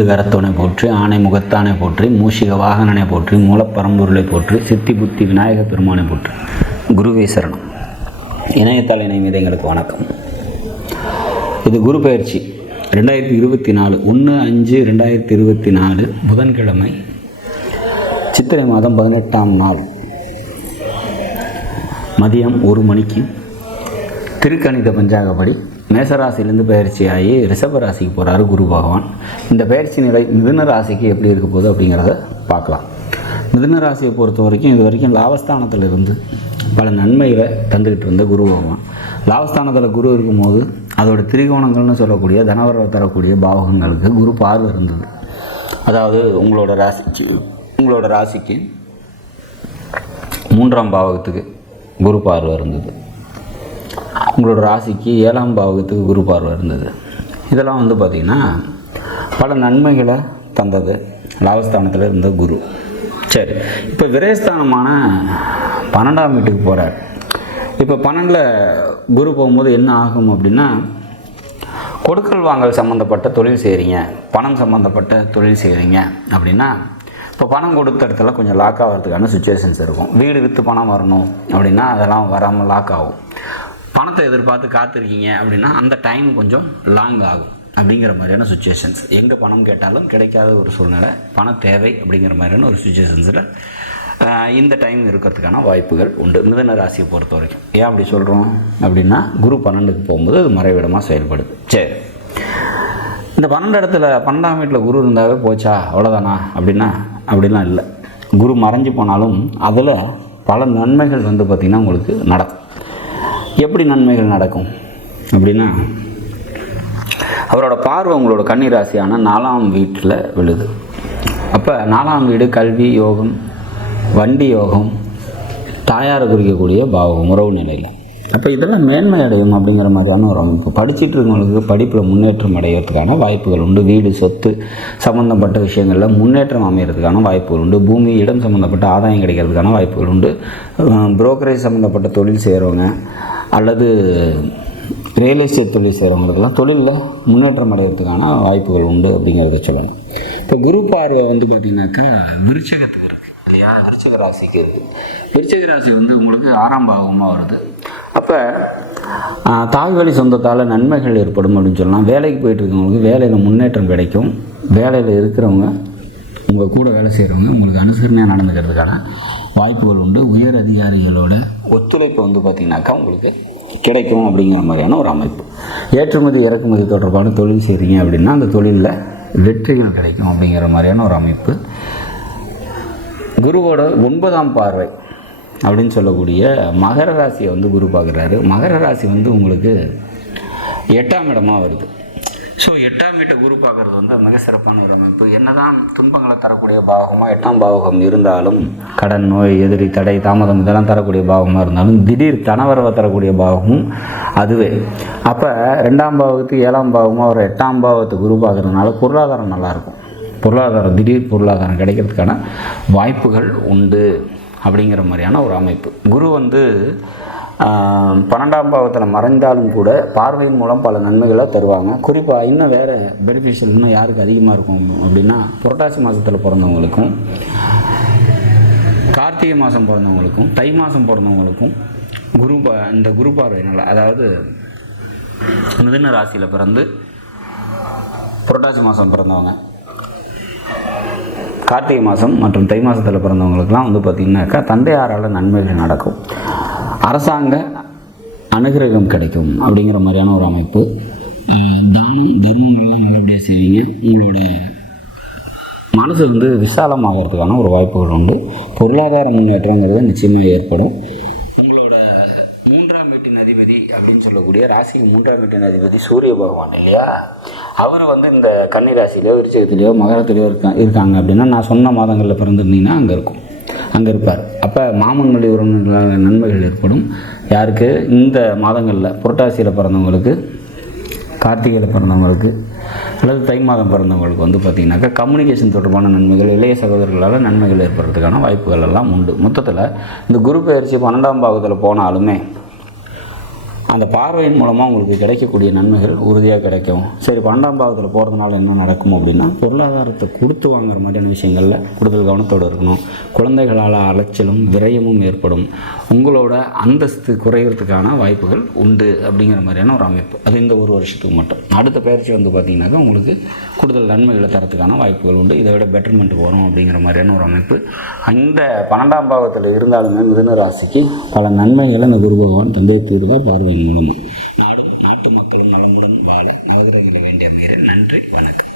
ஐந்து கரத்தோனை போற்றி, ஆனை முகத்தானை போற்றி, மூஷிக வாகனனை போற்றி, மூலப்பரம்பொருளை போற்றி, சித்தி புத்தி விநாயக பெருமானை போற்றி. குருவே சரணம். இணையத்தால் இணைமீது எங்களுக்கு வணக்கம். இது குரு பயிற்சி 2024 1/5/2024 புதன்கிழமை, சித்திரை மாதம் 18ஆம் நாள் மதியம் 1 மணிக்கு திருக்கணித பஞ்சாங்கப்படி மேசராசிலேருந்து பயிற்சியாகி ரிஷப ராசிக்கு போகிறாரு குரு பகவான். இந்த பயிற்சி நிலை மிதுன ராசிக்கு எப்படி இருக்க போகுது அப்படிங்கிறத பார்க்கலாம். மிதுன ராசியை பொறுத்த வரைக்கும் இது வரைக்கும் லாபஸ்தானத்தில் இருந்து பல நன்மைகளை தந்துக்கிட்டு இருந்த குரு பகவான். லாபஸ்தானத்தில் குரு இருக்கும்போது அதோட திரிகோணங்கள்னு சொல்லக்கூடிய தனவரவை தரக்கூடிய பாவகங்களுக்கு குரு பார்வை இருந்தது. அதாவது உங்களோட ராசிக்கு 3ஆம் பாவகத்துக்கு குரு பார்வை இருந்தது. உங்களோட ராசிக்கு 7ஆம் பாவகத்துக்கு குரு பார்வை இருந்தது. இதெல்லாம் பார்த்திங்கன்னா பல நன்மைகளை தந்தது லாபஸ்தானத்தில் இருந்த குரு. சரி, இப்போ விரயஸ்தானமான 12ஆம் வீட்டுக்கு போகிறார். இப்போ 12ல் குரு போகும்போது என்ன ஆகும் அப்படின்னா, கொடுக்கல் வாங்கல் சம்மந்தப்பட்ட தொழில் செய்கிறீங்க, பணம் சம்மந்தப்பட்ட தொழில் செய்கிறீங்க அப்படின்னா இப்போ பணம் கொடுத்த இடத்துல கொஞ்சம் லாக் ஆகிறதுக்கான சுச்சுவேஷன்ஸ் இருக்கும். வீடு விற்று பணம் வரணும் அப்படின்னா அதெல்லாம் வராமல் லாக் ஆகும். பணத்தை எதிர்பார்த்து காத்திருக்கீங்க அப்படின்னா அந்த டைம் கொஞ்சம் லாங் ஆகும் அப்படிங்கிற மாதிரியான சுச்சுவேஷன்ஸ். எங்கே பணம் கேட்டாலும் கிடைக்காத ஒரு சூழ்நிலை, பணம் தேவை அப்படிங்கிற மாதிரியான ஒரு சுச்சுவேஷன்ஸில் இந்த டைம் இருக்கிறதுக்கான வாய்ப்புகள் உண்டு மிதுன ராசியை பொறுத்த வரைக்கும். ஏன் அப்படி சொல்கிறோம் அப்படின்னா, குரு 12க்கு போகும்போது அது மறைவிடமாக செயல்படுது. சரி, இந்த 12ஆம் வீட்டில் குரு இருந்தாவே போச்சா அவ்வளோதானா அப்படிலாம் இல்லை. குரு மறைஞ்சு போனாலும் அதில் பல நன்மைகள் பார்த்திங்கன்னா உங்களுக்கு நடக்கும். எப்படி நன்மைகள் நடக்கும் அப்படின்னா, அவரோட பார்வை உங்களோட கன்னி ராசியான 4ஆம் வீட்டில் விழுது. அப்போ 4ஆம் வீடு கல்வி யோகம், வண்டி யோகம், தாயாரை குறிக்கக்கூடிய பாவகம், உறவு நிலையில். அப்போ இதெல்லாம் மேன்மை அடையும் அப்படிங்கிற மாதிரியான ஒரு அமைப்பு. படிச்சுட்டு இருக்கவங்களுக்கு படிப்பில் முன்னேற்றம் அடைகிறதுக்கான வாய்ப்புகள் உண்டு. வீடு சொத்து சம்மந்தப்பட்ட விஷயங்களில் முன்னேற்றம் அமைகிறதுக்கான வாய்ப்புகள் உண்டு. பூமி இடம் சம்மந்தப்பட்ட ஆதாயம் கிடைக்கிறதுக்கான வாய்ப்புகள் உண்டு. புரோக்கரேஜ் சம்மந்தப்பட்ட தொழில் செய்கிறவங்க அல்லது ரியல் எஸ்டேட் தொழில் செய்கிறவங்களுக்கெல்லாம் தொழிலில் முன்னேற்றம் அடைகிறதுக்கான வாய்ப்புகள் உண்டு அப்படிங்கிறத சொல்லணும். இப்போ குரு பார்வை பார்த்திங்கனாக்கா விருச்சிகத்துக்கு இருக்குது இல்லையா, விருச்சிக ராசிக்கு இருக்குது. விருச்சிக ராசி உங்களுக்கு 6ஆம் பாவமாக வருது. அப்போ தாய்வழி சொந்தத்தால் நன்மைகள் ஏற்படும் அப்படின்னு சொல்லலாம். வேலைக்கு போயிட்டு இருக்கவங்களுக்கு வேலையில் முன்னேற்றம் கிடைக்கும். வேலையில் இருக்கிறவங்க, உங்கள் கூட வேலை செய்கிறவங்க உங்களுக்கு அனுசரணையாக நடந்துக்கிறதுக்கான வாய்ப்புகள் உண்டு. உயர் அதிகாரிகளோட ஒத்துழைப்பு பார்த்திங்கனாக்கா உங்களுக்கு கிடைக்கும் அப்படிங்கிற மாதிரியான ஒரு அமைப்பு. ஏற்றுமதி இறக்குமதி தொடர்பான தொழில் செய்கிறீங்க அப்படின்னா அந்த தொழிலில் வெற்றிகள் கிடைக்கும் அப்படிங்கிற மாதிரியான ஒரு அமைப்பு. குருவோட 9ஆம் பார்வை அப்படின்னு சொல்லக்கூடிய மகர ராசியை குரு பார்க்குறாரு. மகர ராசி உங்களுக்கு 8ஆம் இடமாக வருது. ஸோ 8ஆம் வீட்டை குரு பார்க்குறது மிக சிறப்பான ஒரு அமைப்பு. என்னதான் துன்பங்களை தரக்கூடிய பாவகமாக 8ஆம் பாவகம் இருந்தாலும், கடன், நோய், எதிரி, தடை, தாமதம் இதெல்லாம் தரக்கூடிய பாவகமாக இருந்தாலும், திடீர் தனவரவை தரக்கூடிய பாவமும் அதுவே. அப்போ 2ஆம் பாவத்துக்கு 7ஆம் பாவமாக ஒரு 8ஆம் பாவத்தை குரு பார்க்குறதுனால பொருளாதாரம் நல்லாயிருக்கும். திடீர் பொருளாதாரம் கிடைக்கிறதுக்கான வாய்ப்புகள் உண்டு அப்படிங்கிற மாதிரியான ஒரு அமைப்பு. குரு 12ஆம் பாவத்தில் மறைந்தாலும் கூட பார்வையின் மூலம் பல நன்மைகளை தருவாங்க. குறிப்பாக இன்னும் வேறு பெனிஃபிஷியல் இன்னும் யாருக்கு அதிகமாக இருக்கும் அப்படின்னா, புரட்டாசி மாதத்தில் பிறந்தவங்களுக்கும், கார்த்திகை மாதம் பிறந்தவங்களுக்கும், தை மாதம் பிறந்தவங்களுக்கும் இந்த குரு பார்வையினால், அதாவது மிதுன ராசியில் பிறந்து புரட்டாசி மாதம் பிறந்தவங்க, கார்த்திகை மாதம் மற்றும் தை மாதத்தில் பிறந்தவங்களுக்கெல்லாம் பார்த்திங்கனாக்கா தந்தையாரால் நன்மைகள் நடக்கும். அரசாங்க அனுகிரகம் கிடைக்கும் அப்படிங்கிற மாதிரியான ஒரு அமைப்பு. தானம் தர்மங்கள்லாம் நல்லபடியாக செய்வீங்க. உங்களோட மனசு விசாலமாகிறதுக்கான ஒரு வாய்ப்புகள் உண்டு. பொருளாதார முன்னேற்றங்கிறது நிச்சயமாக ஏற்படும். உங்களோட 3ஆம் வீட்டின் அதிபதி அப்படின்னு சொல்லக்கூடிய ராசிக்கு 3ஆம் வீட்டின் அதிபதி சூரிய பகவான் இல்லையா, அவர் இந்த கன்னி ராசியிலையோ விருச்சிகத்திலையோ மகரத்திலையோ இருக்காங்க அப்படின்னா, நான் சொன்ன மாதங்களில் பிறந்திருந்தீங்கன்னா அங்கே இருப்பார். அப்போ மாமன் வழி உறவினர்களான நன்மைகள் ஏற்படும். யாருக்கு? இந்த மாதங்களில் புரட்டாசியில் பிறந்தவங்களுக்கு, கார்த்திகையில் பிறந்தவங்களுக்கு அல்லது தை மாதம் பிறந்தவங்களுக்கு பார்த்திங்கனாக்கா கம்யூனிகேஷன் தொடர்பான நன்மைகள், இளைய சகோதரர்களால் நன்மைகள் ஏற்படுறதுக்கான வாய்ப்புகள் எல்லாம் உண்டு. மொத்தத்தில் இந்த குரு பயிற்சி 12ஆம் பாவத்தில் போனாலுமே அந்த பார்வையின் மூலமாக உங்களுக்கு கிடைக்கக்கூடிய நன்மைகள் உறுதியாக கிடைக்கும். சரி, 12ஆம் பாவத்தில் போகிறதுனால என்ன நடக்கும் அப்படின்னா, பொருளாதாரத்தை கொடுத்து வாங்குற மாதிரியான விஷயங்களில் கூடுதல் கவனத்தோடு இருக்கணும். குழந்தைகளால் அலைச்சலும் விரயமும் ஏற்படும். உங்களோட அந்தஸ்து குறையிறதுக்கான வாய்ப்புகள் உண்டு அப்படிங்கிற மாதிரியான ஒரு அமைப்பு. அது இந்த ஒரு வருஷத்துக்கு மட்டும். அடுத்த பயிற்சி வந்து பார்த்திங்கனாக்கா உங்களுக்கு கூடுதல் நன்மைகளை தரத்துக்கான வாய்ப்புகள் உண்டு. இதை விட பெட்டர்மெண்ட் வரும் அப்படிங்கிற மாதிரியான ஒரு அமைப்பு. அந்த 12ஆம் பாவத்தில் இருந்தாலுமே மிதுன ராசிக்கு பல நன்மைகளை இந்த குரு பகவான் தந்தை தீர்வார் பார்வையின் மூலமாக. நாட்டு மக்களும் நலமுடன் வாழ நவகிரகிக்க வேண்டிய நன்றி, வணக்கம்.